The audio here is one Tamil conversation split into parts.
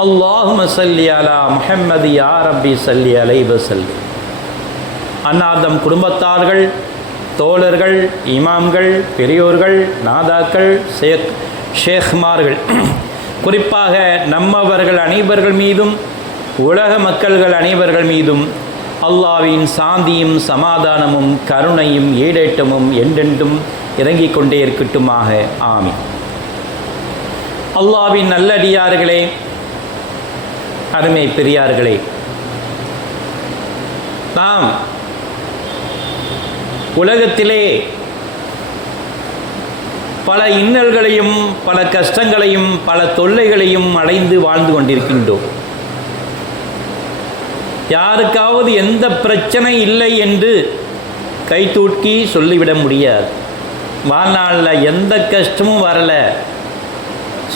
அல்லாஹும்ம ஸல்லி அலா முஹம்மது யா ரப்பி ஸல்லி அலைஹி வஸல்லம். அன்னார்தம் குடும்பத்தார்கள், தோழர்கள், இமாம்கள், பெரியோர்கள், நாதாக்கள், ஷேக்மார்கள், குறிப்பாக நம்மவர்கள் அனைவர்கள் மீதும் உலக மக்கள்கள் அனைவர்கள் மீதும் அல்லாஹ்வின் சாந்தியும் சமாதானமும் கருணையும் ஈடேற்றமும் என்றென்றும் இறங்கிக் கொண்டே இருக்கட்டுமாக. ஆமீன். அல்லாஹ்வின் நல்லடியார்களே, அருமை பெரியார்களே, நாம் உலகத்திலே பல இன்னல்களையும் பல கஷ்டங்களையும் பல தொல்லைகளையும் அடைந்து வாழ்ந்து கொண்டிருக்கின்றோம். யாருக்காவது எந்த பிரச்சனை இல்லை என்று கை தூக்கி சொல்லிவிட முடியாது. வாழ்நாளில் எந்த கஷ்டமும் வரல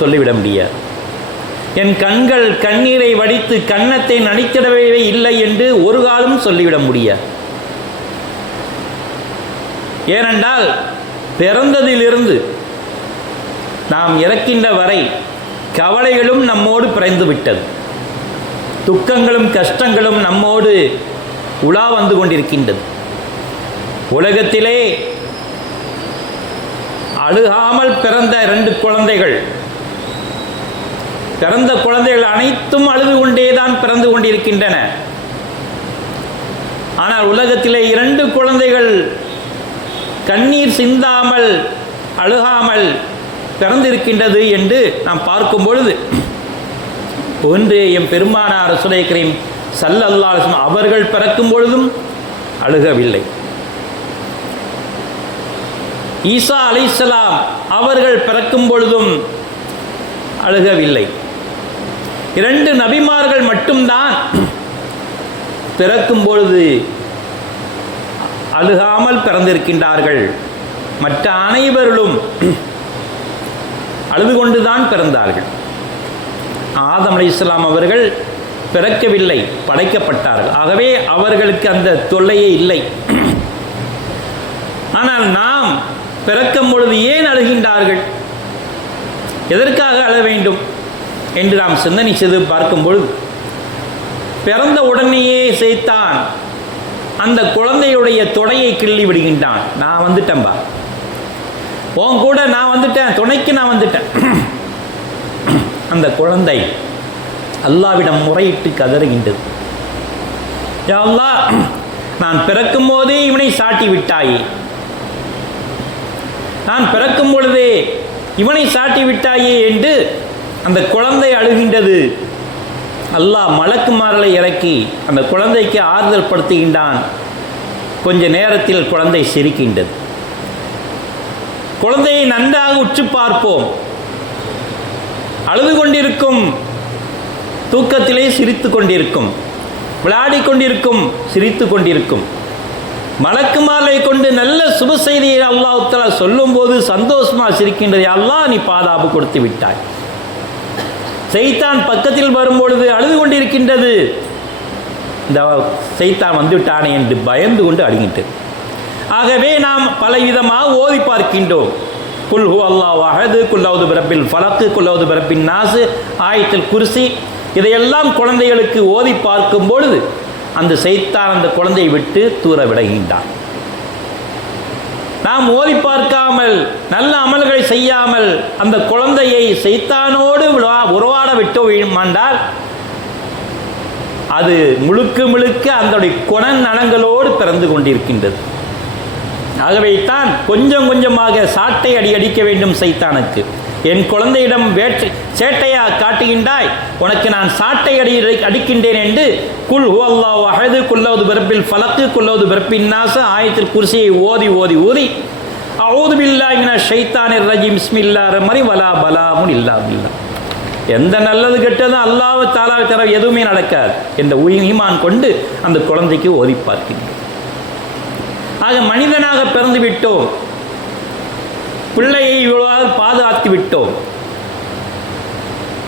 சொல்லிவிட முடியாது. என் கண்கள் கண்ணீரை வடித்து கன்னத்தை நனைத்திடவே இல்லை என்று ஒரு காலம் சொல்லிவிட முடியாது. ஏனென்றால் பிறந்ததிலிருந்து நாம் இறக்கின்ற வரை கவலைகளும் நம்மோடு பிறந்து விட்டது. துக்கங்களும் கஷ்டங்களும் நம்மோடு உலா வந்து கொண்டிருக்கின்றது. உலகத்திலே அழுகாமல் பிறந்த 2 குழந்தைகள், பிறந்த குழந்தைகள் அனைத்தும் அழுது கொண்டேதான் பிறந்து கொண்டிருக்கின்றன. ஆனால் உலகத்திலே 2 குழந்தைகள் கண்ணீர் சிந்தாமல் அழுகாமல் பிறந்திருக்கின்றது என்று நாம் பார்க்கும் பொழுது, ஒன்று எம் பெருமானார் ரசூலை கரீம் ஸல்லல்லாஹு அலைஹி வஸல்லம் அவர்கள் பிறக்கும் பொழுதும் அழுகவில்லை. ஈசா அலைஹிஸ்ஸலாம் அவர்கள் பிறக்கும் பொழுதும் அழுகவில்லை. 2 நபிமார்கள் மட்டும்தான் பிறக்கும் பொழுது அழுகாமல் பிறந்திருக்கின்றார்கள். மற்ற அனைவர்களும் அழுது கொண்டுதான் பிறந்தார்கள். ஆதம் அலைஹிஸ்ஸலாம் அவர்கள் பிறக்கவில்லை, படைக்கப்பட்டார்கள். ஆகவே அவர்களுக்கு அந்த தொல்லையே இல்லை. ஆனால் நாம் பிறக்கும் பொழுது ஏன் அழுகின்றார்கள், எதற்காக அழ வேண்டும் என்று நாம் சிந்தனை செய்து பார்க்கும் பொழுது, பிறந்த உடனேயே சைத்தான் அந்த குழந்தையுடைய தொடையை கிள்ளி விடுகின்றான். நான் வந்துட்டேன்பா, உன் கூட நான் வந்துட்டேன், துணைக்கு நான் வந்துட்டேன். அந்த குழந்தை அல்லாஹ்விடம் முறையிட்டு கதறுகின்றது. யா அல்லாஹ், நான் பிறக்கும் போதே இவனை சாட்டி விட்டாயே, நான் பிறக்கும் பொழுதே இவனை சாட்டி விட்டாயே என்று அந்த குழந்தை அழுகின்றது. அல்லாஹ் மலக்குமார்களை இறக்கி அந்த குழந்தைக்கு ஆறுதல் படுத்துகின்றான். கொஞ்ச நேரத்தில் குழந்தை சிரிக்கின்றது. குழந்தையை நன்றாக உற்று பார்ப்போம். அழுது கொண்டிருக்கும், தூக்கத்திலே சிரித்து கொண்டிருக்கும், விளையாடி கொண்டிருக்கும், சிரித்து கொண்டிருக்கும். மலக்குமார்களை கொண்டு நல்ல சுப செய்தியை அல்லாஹ் தஆலா சொல்லும் போது சந்தோஷமா சிரிக்கின்றது. அல்லாஹ், நீ பாதுகாப்பு கொடுத்து விட்டாய். சைத்தான் பக்கத்தில் வரும்பொழுது அழுது கொண்டிருக்கின்றது. இந்த சைத்தான் வந்துவிட்டானே என்று பயந்து கொண்டு அழுகின்றது. ஆகவே நாம் பலவிதமாக ஓதி பார்க்கின்றோம். குல் ஹு அல்லாஹு அஹது, குல் அஊது பிரப்பில் ஃபலக், குல் அஊது பிரப்பின் நாஸ், ஆயத்துல் குர்சி, இதையெல்லாம் குழந்தைகளுக்கு ஓதி பார்க்கும் பொழுது அந்த சைத்தான் அந்த குழந்தையை விட்டு தூர விடுகின்றான். நாம் ஓதி பார்க்காமல் நல்ல அமல்களை செய்யாமல் அந்த குழந்தையை சைத்தானோடு உறவாட விட்டோமாண்டால் அது முழுக்க முழுக்க அந்த குணநலங்களோடு பிறந்து கொண்டிருக்கின்றது. ஆகவே தான் கொஞ்சம் கொஞ்சமாக சாட்டை அடிக்க வேண்டும் சைத்தானுக்கு. என் குழந்தையிடம் சேட்டையா காட்டுகின்றாய், உனக்கு நான் சாட்டை அடிக்கின்றேன் என்று குல் ஹு அல்லாஹு அஹது, குல் அஊது பிரப்பில் ஃபலக், குல் அஊது பிரப்பின் நாஸ், ஆயத்துல் குர்சியை ஓதி ஓதி ஓதி அஊது பில்லாஹி மினஷ் ஷைத்தானிர் ரஜீம், பிஸ்மில்லாஹிர் ரஹ்மானிர் ரஹீம், வலா பலாமுன் இல்லா பில்லாஹ். எந்த நல்லது கெட்டதும் அல்லாஹ் தஆலா தர எதுவுமே நடக்காது என்ற ஈமான் கொண்டு அந்த குழந்தைக்கு ஓதி பார்க்கின்றோம். ஆக மனிதனாக பிறந்து விட்டோம், பிள்ளையை இவ்வளவு பாதுகாத்து விட்டோம்.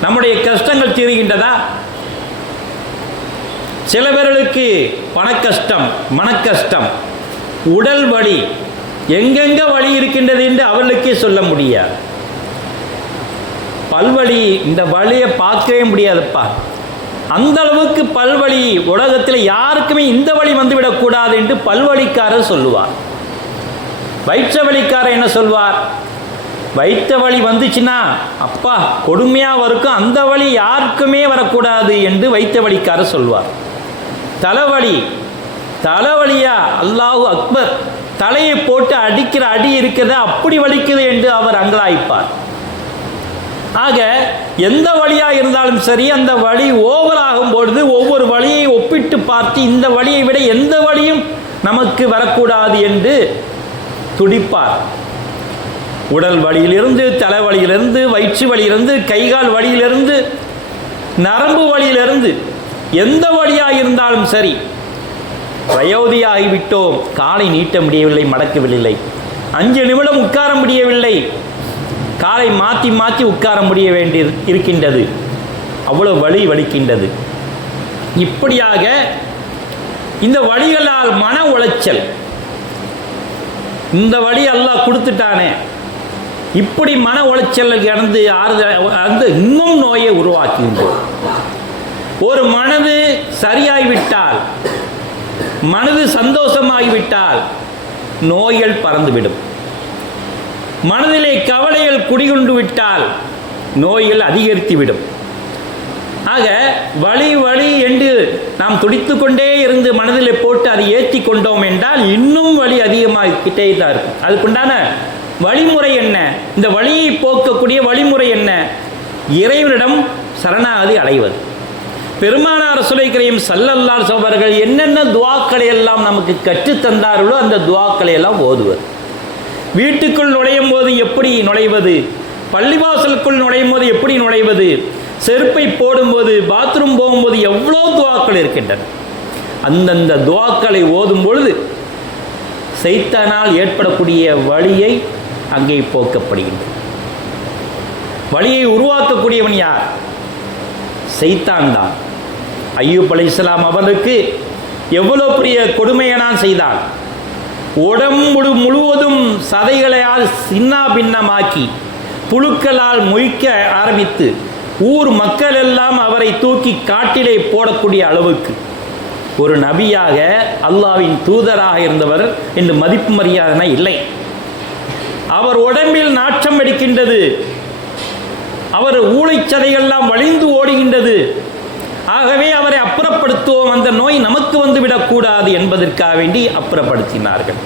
நம்முடைய கஷ்டங்கள் தீருகின்றதா? சில பேர்களுக்கு பணக்கஷ்டம், மனக்கஷ்டம், உடல் வலி, எங்கெங்க வலி இருக்கின்றது என்று அவர்களுக்கே சொல்ல முடியாது. பல்வலி, இந்த வலியை பார்க்கவே முடியாதுப்பா. அந்த அளவுக்கு பல்வலி, உலகத்தில் யாருக்குமே இந்த வலி வந்துவிடக்கூடாது என்று பல்வலிக்காரர் சொல்லுவார். வயிற்று வலிக்காரர் என்ன சொல்வார்? வயிற்று வலி வந்துச்சுன்னா அப்பா கொடுமையாக இருக்கும், அந்த வலி யாருக்குமே வரக்கூடாது என்று வயிற்று வலிக்காரர் சொல்வார். தலைவலி, தலைவலியா அல்லாஹு அக்பர், தலையை போட்டு அடிக்கிற அடி இருக்கிறத அப்படி வலிக்குது என்று அவர் அங்கலாய்ப்பார். ஆக எந்த வழியாக இருந்தாலும் சரி, அந்த வலி ஓவர் ஆகும் பொழுது ஒவ்வொரு வழியை ஒப்பிட்டு பார்த்து இந்த வழியை விட எந்த வழியும் நமக்கு வரக்கூடாது என்று துடிப்பார். உடல் வலியிலிருந்து, தலைவலியிலிருந்து, வயிற்று வலியிலிருந்து, கைகால் வலியிலிருந்து, நரம்பு வலியிலிருந்து எந்த வழியாக இருந்தாலும் சரி, வயோதியாகிவிட்டோம், காலை நீட்ட முடியவில்லை, மடக்கவில்லை, 5 நிமிடம் உட்கார முடியவில்லை, காலை மாற்றி மாற்றி உட்கார முடிய வேண்டி இருக்கின்றது, அவ்வளோ வலி வலிக்கின்றது. இப்படியாக இந்த வலிகளால் மன உளைச்சல், இந்த வலி அல்லாஹ் கொடுத்துட்டானே, இப்படி மன உளைச்சல் கடந்து அந்த இன்னும் நோயை உருவாக்குகின்றது. ஒரு மனது சரியாகிவிட்டால், மனது சந்தோஷமாகிவிட்டால் நோய்கள் பறந்துவிடும். மனதிலே கவலைகள் குடிகொண்டு விட்டால் நோய்கள் அதிகரித்துவிடும். ஆக வலி வலி என்று நாம் துடித்து கொண்டே இருந்து மனதிலே போட்டு அதை ஏற்றி கொண்டோம் என்றால் இன்னும் வலி அதிகமாகிக்கிட்டே தான் இருக்கும். அதுக்குண்டான வழிமுறை என்ன? இந்த வலியை போக்கக்கூடிய வழிமுறை என்ன? இறைவனிடம் சரணாகதி அடைவது. பெருமானார் ரசூலுல்லாஹி கரீம் ஸல்லல்லாஹு அலைஹி வஸல்லம் அவர்கள் என்னென்ன துஆக்களை எல்லாம் நமக்கு கற்றுத்தந்தார்களோ அந்த துஆக்களை எல்லாம் ஓதுவது. வீட்டுக்குள் நுழையும் போது எப்படி நுழைவது, பள்ளிவாசலுக்குள் நுழையும் போது எப்படி நுழைவது, செருப்பை போடும்போது, பாத்ரூம் போகும்போது எவ்வளோ துஆக்கள் இருக்கின்றன. அந்தந்த துஆக்களை ஓதும் பொழுது சைத்தானால் ஏற்படக்கூடிய வலியை அங்கே போக்கப்படுகின்றது. வலியை உருவாக்கக்கூடியவன் யார்? சைத்தான் தான். ஐயூப் அலைஹிஸ்ஸலாம் அவனுக்கு எவ்வளோ பெரிய கொடுமையை நான் செய்தான். உடம்பு முழுவதும் சதைகளால் சின்ன பின்னமாக்கி புழுக்களால் மொய்க்க ஆரம்பித்து ஊர் மக்கள் எல்லாம் அவரை தூக்கி காட்டிலே போடக்கூடிய அளவுக்கு ஒரு நபியாக, அல்லாஹ்வின் தூதராக இருந்தவர் என்று மதிப்பு மரியாதை இல்லை. அவர் உடம்பில் நாற்றம் அடிக்கின்றது, அவர் ஊளைச்சதையெல்லாம் வழிந்து ஓடுகின்றது. ஆகவே அவரை அப்புறப்படுத்துவோம், அந்த நோய் நமக்கு வந்துவிடக்கூடாது என்பதற்காக வேண்டி அப்புறப்படுத்தினார்கள்.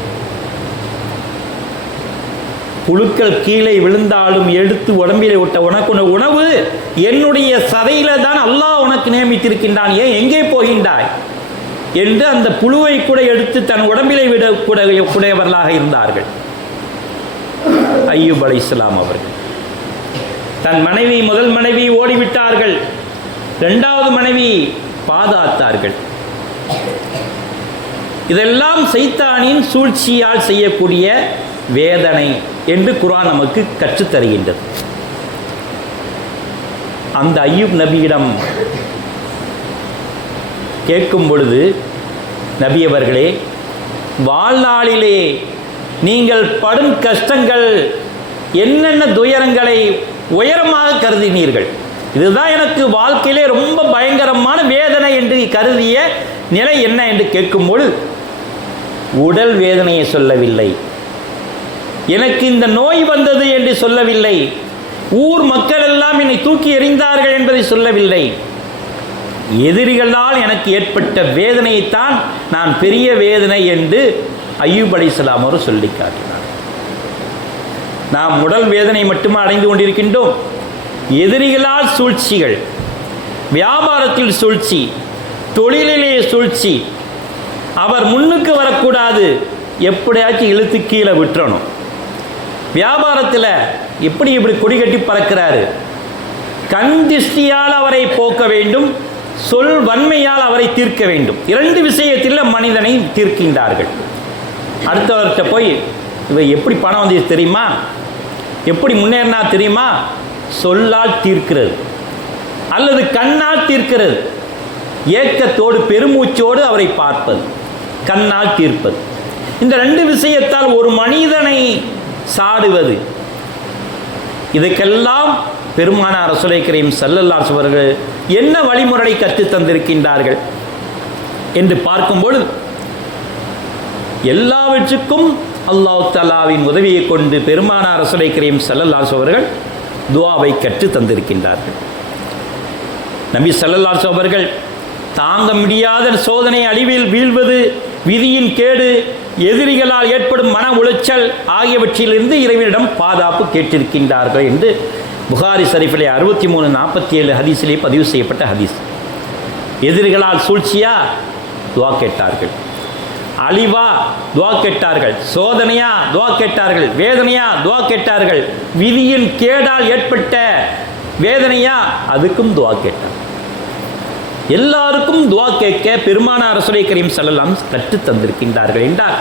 புழுக்கள் கீழே விழுந்தாலும் எடுத்து உடம்பிலே விட்ட உனக்கு உணவு என்னுடைய சதையில தான் அல்லாஹ் உனக்கு நியமித்திருக்கின்றான், ஏன் எங்கே போகின்றாய் என்று அந்த புழுவை கூட எடுத்து தன் உடம்பிலே விட கூடையவர்களாக இருந்தார்கள். ஐயூப் அலைஹிஸ்ஸலாம் அவர்கள் தன் மனைவி, முதல் மனைவி ஓடிவிட்டார்கள், 2வது மனைவி பாதுகாத்தார்கள். இதெல்லாம் சைத்தானின் சூழ்ச்சியால் செய்யக்கூடிய வேதனை என்று குர்ஆன் நமக்கு கற்றுத்தருகின்றது. அந்த ஐயூப் நபியிடம் கேட்கும் பொழுது, நபி அவர்களே, வாழ்நாளிலே நீங்கள் படும் கஷ்டங்கள், என்னென்ன துயரங்களை உயரமாக கருதினீர்கள், இதுதான் எனக்கு வாழ்க்கையிலே ரொம்ப பயங்கரமான வேதனை என்று கருதிய நிலை என்ன என்று கேட்கும்போது உடல் வேதனையை சொல்லவில்லை, எனக்கு இந்த நோய் வந்தது என்று சொல்லவில்லை, ஊர் மக்கள் எல்லாம் என்னை தூக்கி எறிந்தார்கள் என்பதை சொல்லவில்லை, எதிரிகளால் எனக்கு ஏற்பட்ட வேதனையைத்தான் நான் பெரிய வேதனை என்று ஐயூப் அலைஹிஸ்ஸலாம் அவர் சொல்லி காட்டினார். நாம் உடல் வேதனை மட்டுமே அடைந்து கொண்டிருக்கின்றோம். எதிரிகளால் சூழ்ச்சிகள், வியாபாரத்தில் சூழ்ச்சி, தொழிலிலே சூழ்ச்சி, அவர் முன்னுக்கு வரக்கூடாது, எப்படியாச்சும் இழுத்து கீழே விட்டுறணும். வியாபாரத்தில் இப்படி கொடி கட்டி பறக்கிறாரு, கண் திருஷ்டியால் அவரை போக்க வேண்டும், சொல் வன்மையால் அவரை தீர்க்க வேண்டும். 2 விஷயத்தில் மனிதனை தீர்க்கின்றார்கள். அடுத்தவர்கிட்ட போய் இவ எப்படி பணம் வந்து தெரியுமா, எப்படி முன்னேறினா தெரியுமா, சொல்லால் தீர்க்கிறது அல்லது கண்ணால் தீர்க்கிறது. ஏக்கத்தோடு பெருமூச்சோடு அவரை பார்ப்பது, கண்ணால் தீர்ப்பது. இந்த 2 விஷயத்தால் ஒரு மனிதனை சாடுவது. இதுக்கெல்லாம் பெருமானார் ரசூலை கரீம் ஸல்லல்லாஹு அலைஹி அவர்கள் என்ன வழிமுறை கற்றுத் தந்திருக்கின்றார்கள் என்று பார்க்கும்பொழுது எல்லாவற்றுக்கும் அல்லாஹ் தஆலாவின் உதவியை கொண்டு பெருமானார் ரசூலை கரீம் ஸல்லல்லாஹு அலைஹி அவர்கள் துஆவை கற்றுத் தந்திருக்கின்றார்கள். நபி ஸல்லல்லாஹு அலைஹி அவர்கள் தாங்க முடியாத சோதனை, அழிவில் வீழ்வது, விதியின் கேடு, எதிரிகளால் ஏற்படும் மன உளைச்சல் ஆகியவற்றிலிருந்து இறைவனிடம் பாதுகாப்பு கேட்டிருக்கின்றார்கள் என்று புகாரி ஷரீஃபிலே 63-47 ஹதீஸிலே பதிவு செய்யப்பட்ட ஹதீஸ். எதிரிகளால் சூழ்ச்சியா துஆ கேட்டார்கள், அழிவா துஆ கேட்டார்கள், சோதனையா துஆ கேட்டார்கள், வேதனையா துஆ கேட்டார்கள், விதியின் கேடால் ஏற்பட்ட வேதனையா அதுக்கும் துஆ கேட்டார்கள். எல்லாருக்கும் துஆ கேட்க பெருமானார் ரசூலை கரீம் ஸல்லல்லாஹு அலைஹி வஸல்லம் கற்றுத் தந்திருக்கின்றார்கள் என்றால்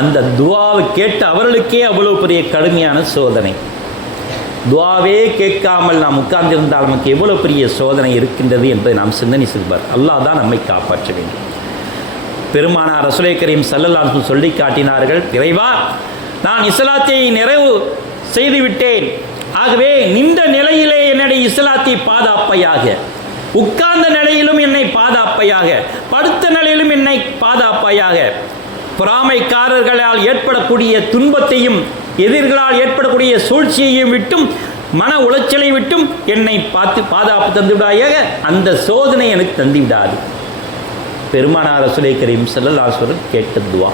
அந்த துஆவை கேட்ட அவர்களுக்கே அவ்வளவு பெரிய கடுமையான சோதனை. துஆவே கேட்காமல் நாம் உட்கார்ந்திருந்தால் நமக்கு எவ்வளவு பெரிய சோதனை இருக்கின்றது என்பதை நாம் சிந்தனை செய்வார். அல்லாஹ் தான் நம்மை காப்பாற்ற வேண்டும். பெருமானார் ரசூலை கரீம் ஸல்லல்லாஹு அலைஹி வஸல்லம் சொல்லி காட்டினார்கள், இறைவா, நான் இஸ்லாத்தை நிறைவு செய்துவிட்டேன், ஆகவே நின்ற நிலையிலே என்னுடைய இஸ்லாத்தை பாதுகாப்பையாக, உட்கார்ந்த நிலையிலும் என்னை பாதுகாப்பையாக, படுத்த நிலையிலும் என்னை பாதுகாப்பையாக, பொறாமைக்காரர்களால் ஏற்படக்கூடிய துன்பத்தையும் எதிர்களால் ஏற்படக்கூடிய சூழ்ச்சியையும் விட்டும் மன உளைச்சலை விட்டும் என்னை பாதுகாப்பு தந்துவிடாயாக, அந்த சோதனை எனக்கு தந்துவிடாது. பெருமானார் ரசூலை கரீம் ஸல்லல்லாஹு அலைஹி வஸல்லம் கேட்ட துஆ.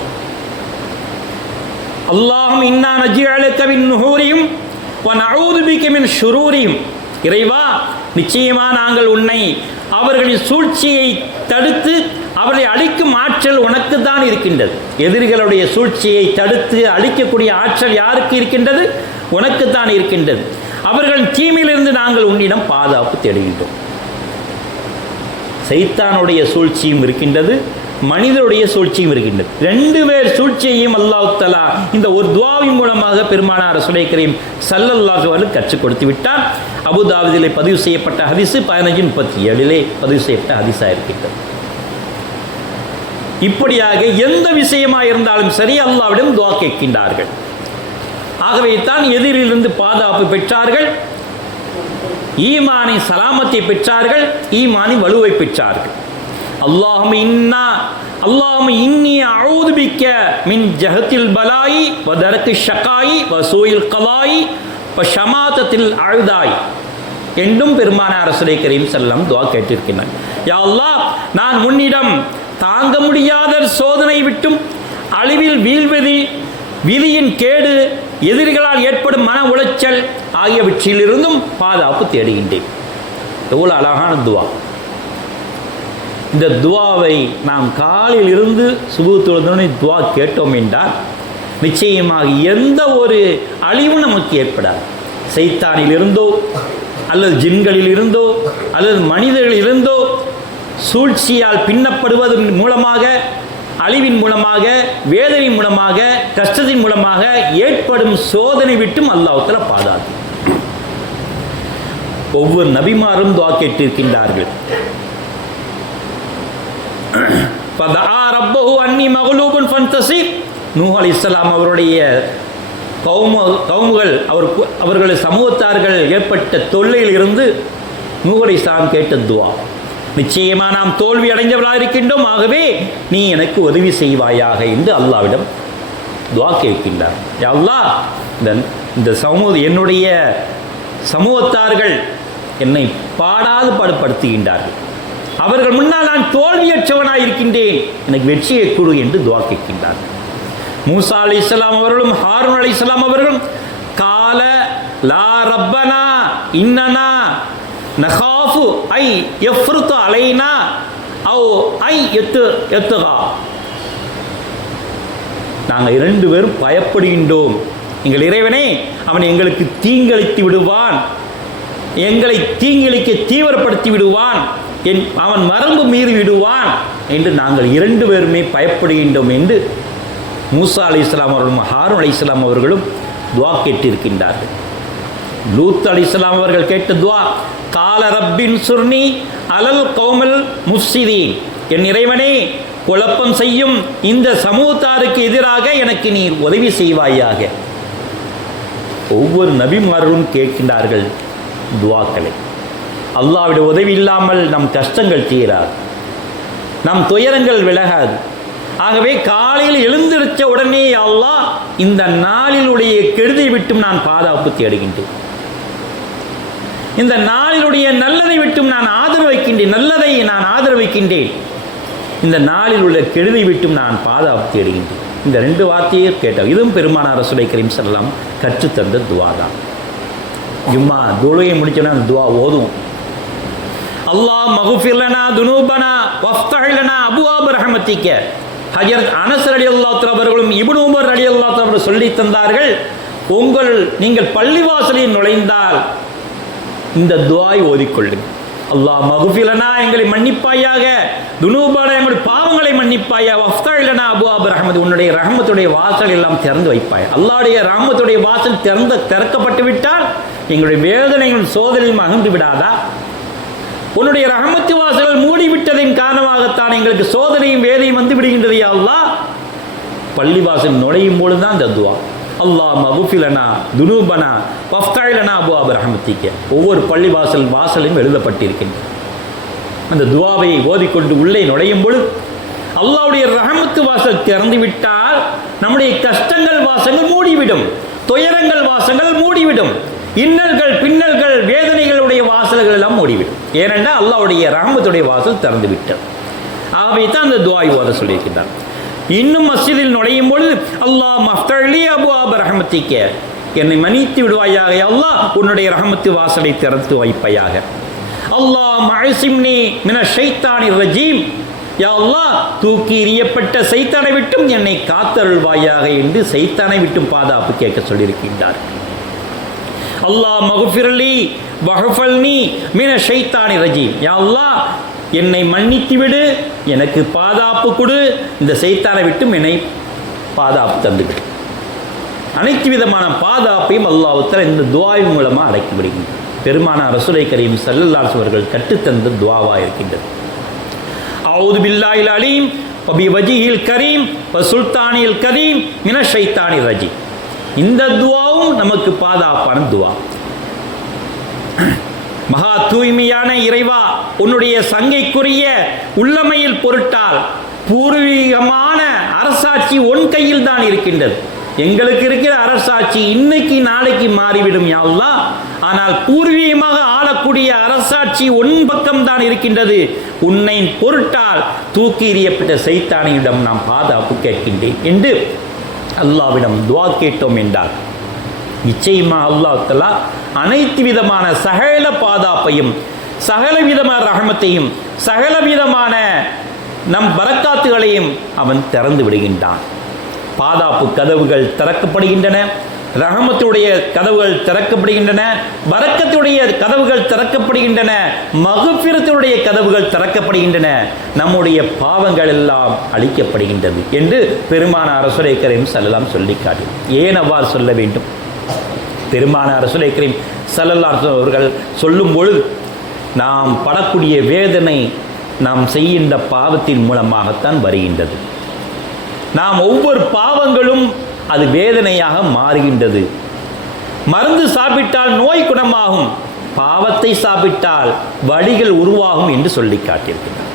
அல்லாஹும்ம இன்னா நஜ்அலுக மின் நுஹூரிஹிம் வ நஊது பிக மின் ஷுரூரிஹிம். இறைவா, நிச்சயமா நாங்கள் உன்னை அவர்களின் சூழ்ச்சியை தடுத்து அவர்களை அழிக்கும் ஆற்றல் உனக்கு தான் இருக்கின்றது. எதிரிகளுடைய சூழ்ச்சியை தடுத்து அழிக்கக்கூடிய ஆற்றல் யாருக்கு இருக்கின்றது? உனக்கு தான் இருக்கின்றது. அவர்களின் தீமையிலிருந்து நாங்கள் உன்னிடம் பாதுகாப்பு தேடுகின்றோம். சைத்தானுடைய சூழ்ச்சியும் இருக்கின்றது, மனிதனுடைய சூழ்ச்சியும் இருக்கின்றது. ரெண்டு பேர் சூழ்ச்சியையும் அல்லாஹ் தஆலா இந்த ஒரு துஆவின் மூலமாக பெருமானார் ரசூலை கரீம் ஸல்லல்லாஹு அலைஹி வஸல்லம் கற்றுக் கொடுத்து விட்டார். அபூதாவுதிலே பதிவு செய்யப்பட்ட ஹதீஸ் 1537 பதிவு செய்யப்பட்ட ஹதீஸாக இருக்கின்றது. இப்படியாக எந்த விஷயமாக இருந்தாலும் சரி அல்லாஹ்விடம் துஆ கேட்கின்றார்கள். ஆகவே தான் எதிரிலிருந்து பாதுகாப்பு பெற்றார்கள், ஈமானை சலாமத்தை பெற்றார்கள், ஈமானின் வலுவை பெற்றார்கள். அல்லாஹும்ம இன்னி அஊது பிக்க மின் ஜஹத்தில் பலாயி வ தரக்கு ஷகாயி வ சூயில் கலாயி வ ஷமாதத்தில் அழுதாய் என்றும் பெருமானார் ரசூலை கரீம் ஸல்லல்லாஹு அலைஹி வஸல்லம் துஆ கேட்டிருக்கிறார். யா அல்லாஹ், நான் உன்னிடம் தாங்க முடியாத சோதனை விட்டும் அழிவில் வீழ்வது, விதியின் கேடு, எதிரிகளால் ஏற்படும் மன உளைச்சல் ஆகியவற்றிலிருந்தும் பாதுகாப்பு தேடுகின்றேன். எவ்வளோ அழகான துவா! இந்த துவாவை நாம் காலையில் இருந்து சுபுஹ் துவா கேட்டோம் என்றால் நிச்சயமாக எந்த ஒரு அழிவும் நமக்கு ஏற்படாது. சைத்தானில் இருந்தோ அல்லது ஜின்களில் இருந்தோ அல்லது மனிதர்களில் இருந்தோ சூழ்ச்சியால் பின்னப்படுவதன் மூலமாக, அழிவின் மூலமாக, வேதனை மூலமாக, கஷ்டத்தின் மூலமாக ஏற்படும் சோதனை விட்டும் அல்லாஹ் தஆலா பாதுகாத்து. ஒவ்வொரு நபிமாரும் துஆ கேட்டிருக்கின்றார்கள். ஃபதஆ ரப்பஹு அன்னி மக்லூபுன் ஃபன்தஸிர். நூஹ் அலைஹிஸ்ஸலாம் அவருடைய கவுமுகள் அவர்கள் சமூகத்தார்கள் ஏற்பட்ட தொல்லையில் இருந்து நூஹ் அலைஹிஸ்ஸலாம் கேட்ட துஆ. நிச்சயமா நாம் தோல்வி அடைந்தவர்களாக இருக்கின்றோம், ஆகவே நீ எனக்கு உதவி செய்வாயாக என்று அல்லாஹ்விடம் துஆ கேட்கின்றார். யா அல்லாஹ், இந்த என்னுடைய சமூகத்தார்கள் என்னை பாடாது பாடுபடுத்துகின்றார்கள், அவர்கள் முன்னால் நான் தோல்வியற்றவனாக இருக்கின்றேன், எனக்கு வெற்றியை கொடு என்று துஆ கேட்கின்றார். மூசா அலைஹிஸ்ஸலாம் அவர்களும் ஹாரூன் அலைஹிஸ்ஸலாம் அவர்களும் கால லா ரப்பனா இன்னனா நகாஃபு ஐ யஃப்ருது அலைனா அவ் ஐ யத்கா. நாங்கள் இரண்டு பேரும் பயப்படுகின்றோம், எங்கள் இறைவனே அவன் எங்களுக்கு தீங்கிழைத்து விடுவான், எங்களை தீங்கிழைக்க தீவிரப்படுத்தி விடுவான், அவன் மரபு மீறி விடுவான் என்று நாங்கள் இரண்டு பேருமே பயப்படுகின்றோம் என்று மூசா அலைஹிஸ்ஸலாம் அவர்களும் ஹாரூன் அலைஹிஸ்ஸலாம் அவர்களும் துஆ கேட்டிருக்கின்றார்கள். லூத் அலைஹிஸ்ஸலாம் அவர்கள் கேட்ட துஆ கால ரப்பின் சுர்னி அலல் கௌமல் முஃப்ஸிதீன். என் இறைவனே, குழப்பம் செய்யும் இந்த சமூகத்தாருக்கு எதிராக எனக்கு நீ உதவி செய்வாயாக. ஒவ்வொரு நபிமார்களும் கேட்கின்றார்கள் துவாக்களை. அல்லாஹ்வுடைய உதவி இல்லாமல் நம் கஷ்டங்கள் தீராது, நம் துயரங்கள் விலகாது. ஆகவே காலையில் எழுந்திருச்ச உடனே அல்லாஹ் இந்த நாளிலுடைய கெடுதி விட்டும் நான் பாதுகாப்பு தேடுகின்றேன், இந்த நாளிலுடைய நல்லதை விட்டும் நான் ஆதரவைக்கின்றேன், நல்லதை நான் ஆதரவைக்கின்றேன், இந்த நாளில் உள்ள கெடுதி விட்டும் நான் பாதுகாப்பு தேடுகின்றேன். இந்த 2 வார்த்தையே கேட்டோம். இதுவும் பெருமானார் ரசூலுல்லாஹி கரீம் ஸல்லல்லாஹு அலைஹி வஸல்லம் கற்றுத்தந்த துவா தான். ஜும்மா தொழுகை முடிச்சோன்னா அந்த துவா ஓதும். அல்லாஹ் மக்ஃபிர் லனா துனூபனா வஃப்தஹ் லனா அபுவாப ரஹ்மத்திக. ஹஜ்ரத் அனஸ் ரலியல்லாஹு தஆலா அவர்களும் இப்னு உமர் ரலியல்லாஹு தஆலா அவர்கள் சொல்லி தந்தார்கள், நீங்கள் பள்ளிவாசலில் நுழைந்தால் இந்த துஆவை ஓதிக்கொள்ளுங்கள். அல்லாஹ் மக்ஃபிர் லனா, எங்களை மன்னிப்பாயாக, துனூபனா, எங்களுடைய பாவங்களை மன்னிப்பாயா, வஃப்தஹ் லனா அபுவாப ரஹ்மத், உன்னுடைய ரஹ்மத்துடைய வாசல் எல்லாம் திறந்து வைப்பாய். அல்லாஹ்வுடைய ரஹ்மத்துடைய வாசல் திறக்கப்பட்டு விட்டால் எங்களுடைய வேதனைகள் சோதனையும் அகன்று விடாதா? உன்னுடைய ரஹமத்து வாசல்கள் மூடிவிட்டதின் காரணமாகத்தான் எங்களுக்கு சோதனையும் வேதையும் வந்து விடுகின்றது. யா அல்லாஹ், பள்ளிவாசல் நுழையும் பொழுதுதான் இந்த துவா, அல்லாஹ் மக்ஃபிர் லனா துனூபனா வஃப்தஹ் லனா அபுவாப ரஹ்மத்திக, ஒவ்வொரு வாசலும் எழுதப்பட்டிருக்கின்றது. அந்த துவாவை ஓதிக்கொண்டு உள்ளே நுழையும் பொழுது அல்லாஹ்வுடைய ரஹமத்து வாசல் திறந்து விட்டால் நம்முடைய கஷ்டங்கள் வாசங்கள் மூடிவிடும், துயரங்கள் வாசங்கள் மூடிவிடும், இன்னல்கள் பின்னல்கள் வேதனைகளுடைய வாசல்கள் எல்லாம் மூடிவிடும். ஏனென்றால் அல்லாஹ்வுடைய ரஹமத்துடைய வாசல் திறந்து விட்டது. ஆகவே தான் அந்த துஆவை ஓத சொல்லியிருக்கிறார். இன்னும் மஸ்ஜிதில் நுழையும் பொழுது அல்லாஹ் மஃப்தஹ் லி அபுவாப ரஹ்மத்திக, என்னை மன்னித்து விடுவாயாக அல்லாஹ், உன்னுடைய ரஹமத்து வாசலை திறந்து வைப்பாயாக. அல்லாஹ் மஅஸிம்னி மினஷ் ஷைத்தானிர் ரஜீம், யா அல்லாஹ், தூக்கி எறியப்பட்ட சைத்தானை விட்டும் என்னை காத்தருள்வாயாக என்று சைத்தானை விட்டும் பாதுகாப்பு கேட்க சொல்லியிருக்கின்றார். அல்லாஹ் மக்ஃபிர் லி வஹ்ஃபல்னி மினஷ் ஷைத்தானிர் ரஜீம், யா அல்லாஹ், என்னை மன்னித்து விடு, எனக்கு பாதுகாப்பு கொடு, இந்த சைத்தானை விட்டும் என்னை பாதுகாப்பு தந்துவிடு. அனைத்து விதமான பாதுகாப்பையும் அல்லாஹ் தஆலா இந்த துஆவின் மூலமாக அடக்கி விடுகின்றார். பெருமானார் ரசூலுல்லாஹி கரீம் ஸல்லல்லாஹு அலைஹி வஸல்லம் அவர்கள் கற்றுத்தந்த துஆவாக இருக்கின்றது. அஊது பில்லாஹில் அலீம் வபி வஜ்ஹில் கரீம் வ சுல்தானில் கரீம் மினஷ் ஷைத்தானிர் ரஜீம். இந்த துஆவும் நமக்கு பாதுகாப்பான துஆ. மகா தூய்மையான இறைவா, உன்னுடைய சங்கைக்குரிய உள்ளமையில் பொருட்டால் பூர்வீகமான அரசாட்சி உன் கையில் தான் இருக்கின்றது. எங்களுக்கு இருக்கிற அரசாட்சி இன்னைக்கு நாளைக்கு மாறிவிடும் யா அல்லாஹ், ஆனால் பூர்வீகமாக ஆளக்கூடிய அரசாட்சி உன் பக்கம் தான் இருக்கின்றது. உன்னை பொருட்டால் தூக்கி எறியப்பட்ட சைத்தானியிடம் நாம் பாதுகாப்பு கேட்கின்றேன் என்று அல்லாஹ்விடம் துஆ கேட்டோம் என்றார். நிச்சயமாக அல்லாஹ் தஆலா அனைத்து விதமான சகல பாதுகாப்பையும், சகல விதமான ரஹமத்தையும், சகல விதமான நம் பரக்காத்துகளையும் அவன் திறந்து விடுகின்றான். பாதுகாப்பு கதவுகள் திறக்கப்படுகின்றன, ரஹமத்துடைய கதவுகள் திறக்கப்படுகின்றன, பரக்கத்துடைய கதவுகள் திறக்கப்படுகின்றன, மக்ஃபிரத்துடைய கதவுகள் திறக்கப்படுகின்றன, நம்முடைய பாவங்கள் எல்லாம் அழிக்கப்படுகின்றது என்று பெருமானார் ரசூலுல்லாஹி கரீம் ஸல்லல்லாஹு அலைஹி வஸல்லம் சொல்லி காட்டி. ஏன் அவ்வாறு சொல்ல வேண்டும்? பெருமானார் ரசூலுல்லாஹி கரீம் ஸல்லல்லாஹு அலைஹி வஸல்லம் அவர்கள் சொல்லும் பொழுது நாம் படக்கூடிய வேதனை நாம் செய்கின்ற பாவத்தின் மூலமாகத்தான் வருகின்றது. நாம் ஒவ்வொரு பாவங்களும் அது வேதனையாக மாறுகின்றது. மருந்து சாப்பிட்டால் நோய் குணமாகும், பாவத்தை சாப்பிட்டால் வலிகள் உருவாகும் என்று சொல்லி காட்டியிருக்கிறார்.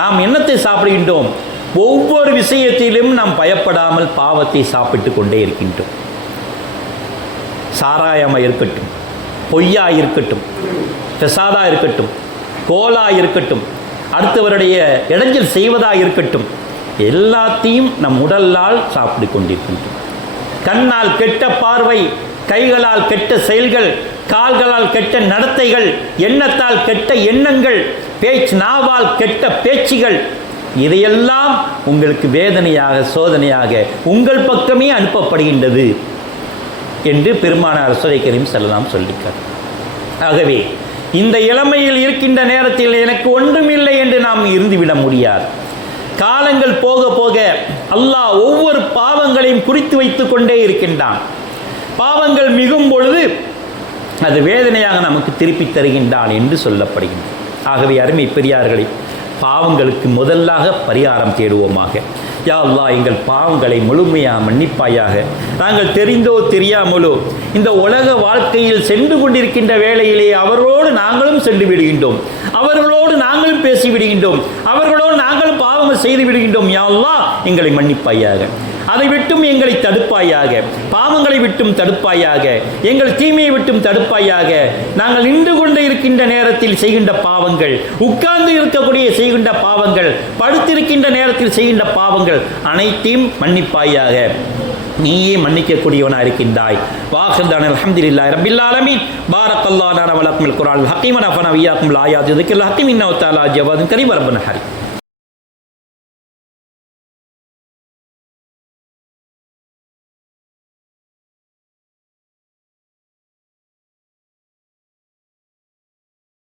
நாம் என்னத்தை சாப்பிடுகின்றோம்? ஒவ்வொரு விஷயத்திலும் நாம் பயப்படாமல் பாவத்தை சாப்பிட்டு கொண்டே இருக்கின்றோம். சாராயமாக இருக்கட்டும், பொய்யா இருக்கட்டும், பெசாதா இருக்கட்டும், கோலா இருக்கட்டும், அடுத்தவருடைய இடைஞ்சல் செய்வதாக இருக்கட்டும், எல்லாத்தையும் நம் உடலால் சாப்பிட்டு கொண்டிருக்கின்றோம். கண்ணால் கெட்ட பார்வை, கைகளால் கெட்ட செயல்கள், கால்களால் கெட்ட நடத்தைகள், எண்ணத்தால் கெட்ட எண்ணங்கள், நாவால் கெட்ட பேச்சுகள், இதையெல்லாம் உங்களுக்கு வேதனையாக சோதனையாக உங்கள் பக்கமே அனுப்பப்படுகின்றது என்று பெருமானார் ரசூலுல்லாஹி கரீம் ஸல்லல்லாஹு அலைஹி வஸல்லம் சொல்லிக்கார். ஆகவே இந்த இளமையில் இருக்கின்ற நேரத்தில் எனக்கு ஒன்றுமில்லை என்று நாம் இருந்துவிட முடியாது. காலங்கள் போக போக அல்லாஹ் ஒவ்வொரு பாவங்களையும் குறித்து வைத்துக் கொண்டே இருக்கின்றான். பாவங்கள் மிகும் பொழுது அது வேதனையாக நமக்கு திருப்பி தருகின்றான் என்று சொல்லப்படுகின்றது. ஆகவே அருமை பெரியார்களே, பாவங்களுக்கு முதலாக பரிகாரம் தேடுவோமாக. யா அல்லாஹ் எங்கள் பாவங்களை முழுமையாக மன்னிப்பாயாக. நாங்கள் தெரிந்தோ தெரியாமலோ இந்த உலக வாழ்க்கையில் சென்று கொண்டிருக்கின்ற வேளையிலே அவர்களோடு நாங்களும் சென்று விடுகின்றோம், அவர்களோடு நாங்களும் பேசி விடுகின்றோம், அவர்களோடு நாங்களும் பாவங்கள் செய்து விடுகின்றோம். யா அல்லாஹ் எங்களை மன்னிப்பாயாக, அதை விட்டும் எங்களை தடுப்பாயாக, பாவங்களை விட்டும் தடுப்பாயாக, எங்கள் தீமையை விட்டும் தடுப்பாயாக. நாங்கள் நின்று கொண்டு இருக்கின்ற நேரத்தில் செய்கின்ற பாவங்கள், உட்கார்ந்து இருக்கக்கூடிய செய்கின்ற பாவங்கள், படுத்திருக்கின்ற நேரத்தில் செய்கின்ற பாவங்கள் அனைத்தையும் மன்னிப்பாயாக. நீயே மன்னிக்கக்கூடியவனாக இருக்கின்றாய். வாஹிர்தான அல்ஹம்துலில்லாஹி ரப்பில் ஆலமீன். பாரக்கல்லாஹு லனா வ லக்கும் பில் குர்ஆனில் ஹக்கீம் வ நஃபஅனா வ இய்யாக்கும் பில் ஆயாத்தி வ ذிக்ரில் ஹக்கீம் இன்னஹு தஆலா ஜவாதுன் கரீம் ரப்பனா ஹரி.